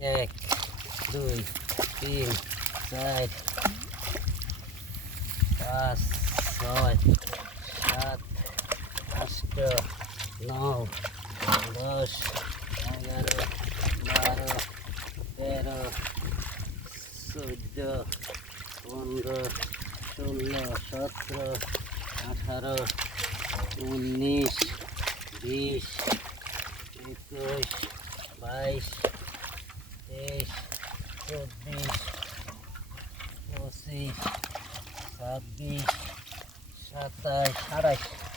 এক, দুই, তিন, চার, পাঁচ, ছয়, সাত, আট, নয়, 10, 11, 12, 13, 14, 15, 16, 17, 18, 19, 20, 21, 22, 23, 24, 25, 26, 27, 28।